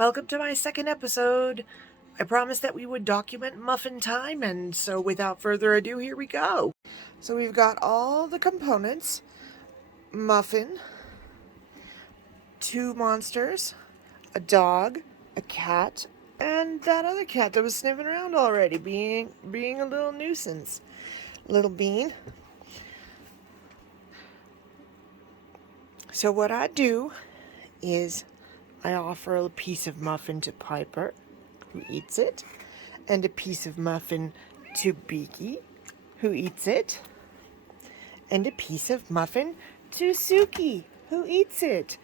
Welcome to my second episode. I promised that we would document muffin time, and so without further ado, here we go. So we've got all the components. Muffin, two monsters, a dog, a cat, and that other cat that was sniffing around already, being a little nuisance. Little Bean. So what I do is I offer a piece of muffin to Piper, who eats it, and a piece of muffin to Beaky, who eats it, and a piece of muffin to Suki, who eats it.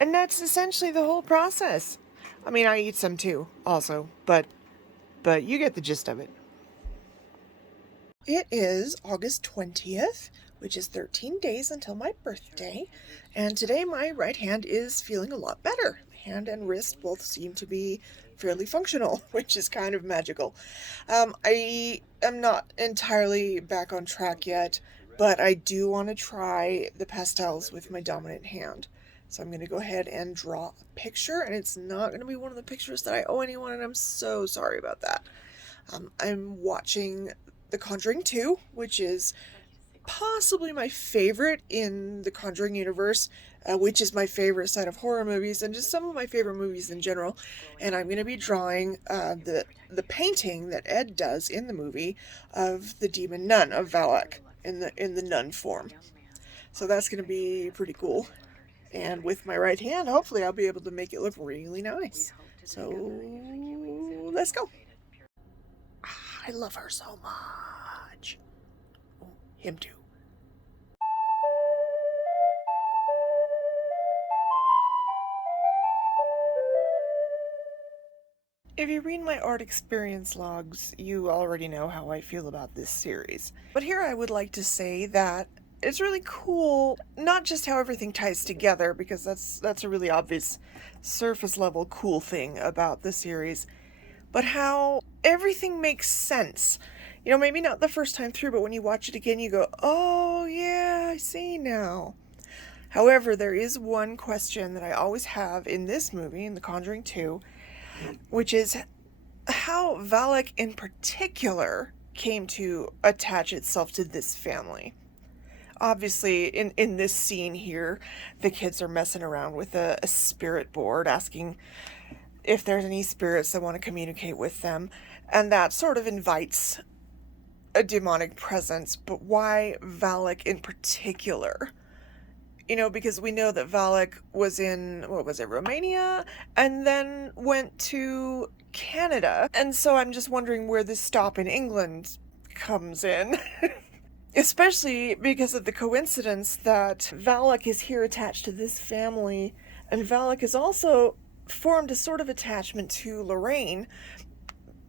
And that's essentially the whole process. I mean, I eat some too, also, but you get the gist of it. It is August 20th, which is 13 days until my birthday, and today my right hand is feeling a lot better. Hand and wrist both seem to be fairly functional, which is kind of magical. I am not entirely back on track yet, but I do want to try the pastels with my dominant hand. So I'm going to go ahead and draw a picture, and it's not going to be one of the pictures that I owe anyone, and I'm so sorry about that. I'm watching The Conjuring 2, which is possibly my favorite in the Conjuring universe, which is my favorite set of horror movies and just some of my favorite movies in general. And I'm going to be drawing the painting that Ed does in the movie of the demon nun of Valak in the nun form. So that's going to be pretty cool. And with my right hand, hopefully I'll be able to make it look really nice. So let's go. I love her so much. Oh, him too. If you read my art experience logs, you already know how I feel about this series. But here I would like to say that it's really cool, not just how everything ties together, because that's a really obvious surface level cool thing about the series, but how everything makes sense. You know, maybe not the first time through, but when you watch it again, you go, oh yeah, I see now. However, there is one question that I always have in this movie, in The Conjuring 2, which is how Valak in particular came to attach itself to this family. Obviously, in this scene here, the kids are messing around with a spirit board, asking if there's any spirits that want to communicate with them, and that sort of invites a demonic presence. But why Valak in particular? You know, because we know that Valak was in, Romania, and then went to Canada. And so I'm just wondering where this stop in England comes in. Especially because of the coincidence that Valak is here attached to this family, and Valak has also formed a sort of attachment to Lorraine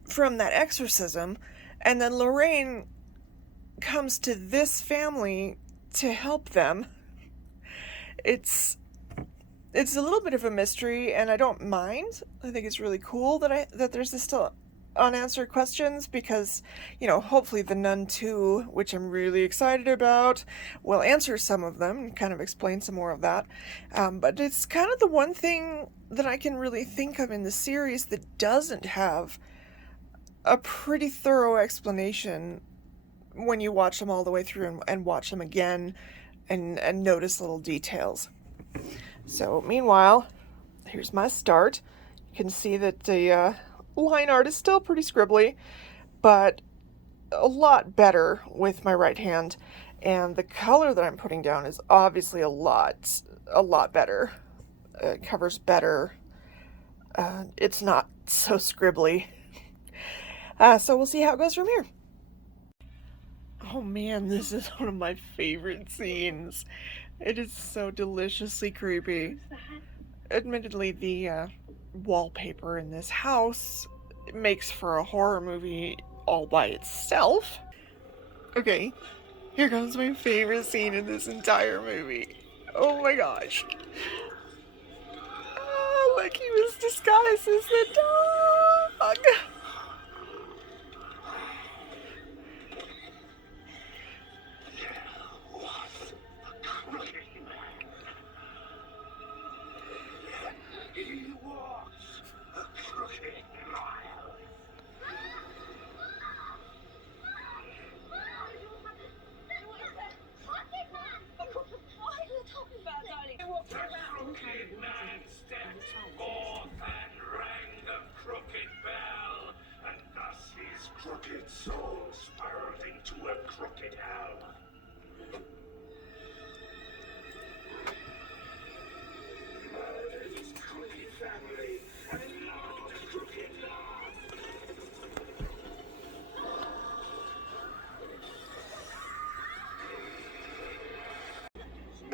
from that exorcism, and then Lorraine comes to this family to help them. It's a little bit of a mystery, and I don't mind. I think it's really cool that there's this still unanswered questions, because, you know, hopefully The Nun 2, which I'm really excited about, will answer some of them and kind of explain some more of that. But it's kind of the one thing that I can really think of in the series that doesn't have a pretty thorough explanation when you watch them all the way through and watch them again and notice little details. So meanwhile, here's my start. You can see that the line art is still pretty scribbly, but a lot better with my right hand, and the color that I'm putting down is obviously a lot better. It covers better. It's not so scribbly. So we'll see how it goes from here. Oh man, this is one of my favorite scenes. It is so deliciously creepy. Admittedly, the wallpaper in this house makes for a horror movie all by itself. Okay, here comes my favorite scene in this entire movie. Oh my gosh. Oh, look, he was disguised as the dog. He walks Forth and rang the crooked bell, and thus his crooked soul spiraled into a crooked hell. Murdered his crooked family and logged a crooked law.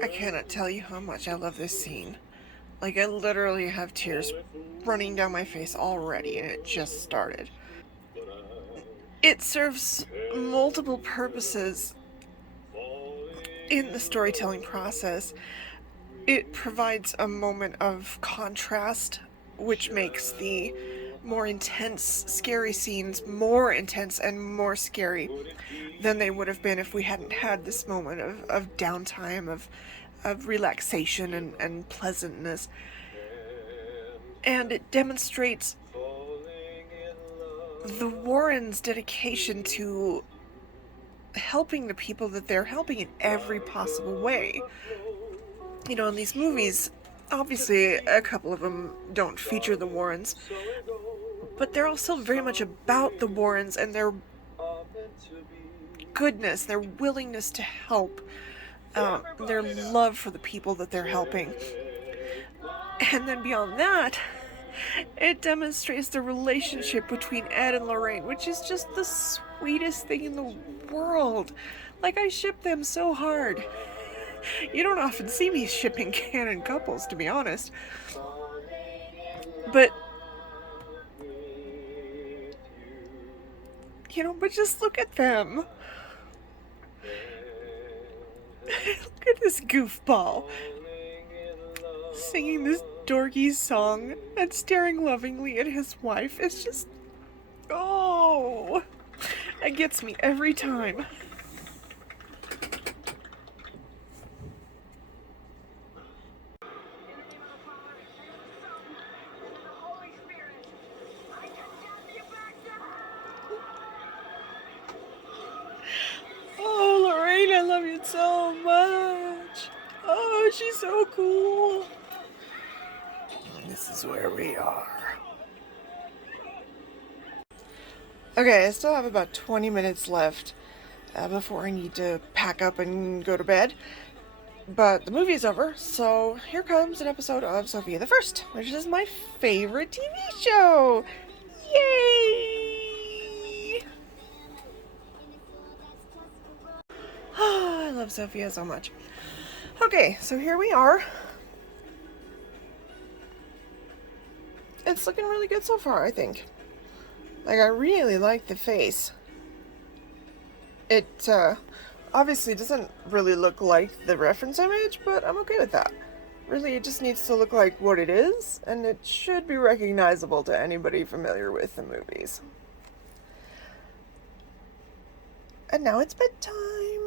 I cannot tell you how much I love this scene. Like, I literally have tears running down my face already, and it just started. It serves multiple purposes in the storytelling process. It provides a moment of contrast, which makes the more intense, scary scenes more intense and more scary than they would have been if we hadn't had this moment of downtime, of relaxation and pleasantness. And it demonstrates the Warrens' dedication to helping the people that they're helping in every possible way. You know, in these movies, obviously a couple of them don't feature the Warrens, but they're also very much about the Warrens and their goodness, their willingness to help, their love for the people that they're helping. And then beyond that, it demonstrates the relationship between Ed and Lorraine, which is just the sweetest thing in the world. Like, I ship them so hard. You don't often see me shipping canon couples, to be honest. But, you know, but just look at them. Look at this goofball singing this dorky song and staring lovingly at his wife. It's just, oh, it gets me every time. Oh, Lorraine, I love you so much. Oh, she's so cool. This is where we are. Okay, I still have about 20 minutes left before I need to pack up and go to bed. But the movie is over, so here comes an episode of Sophia the First, which is my favorite TV show. Yay! Oh, I love Sophia so much. Okay, so here we are. It's looking really good so far, I think. Like, I really like the face. It, obviously doesn't really look like the reference image, but I'm okay with that. Really, it just needs to look like what it is, and it should be recognizable to anybody familiar with the movies. And now it's bedtime.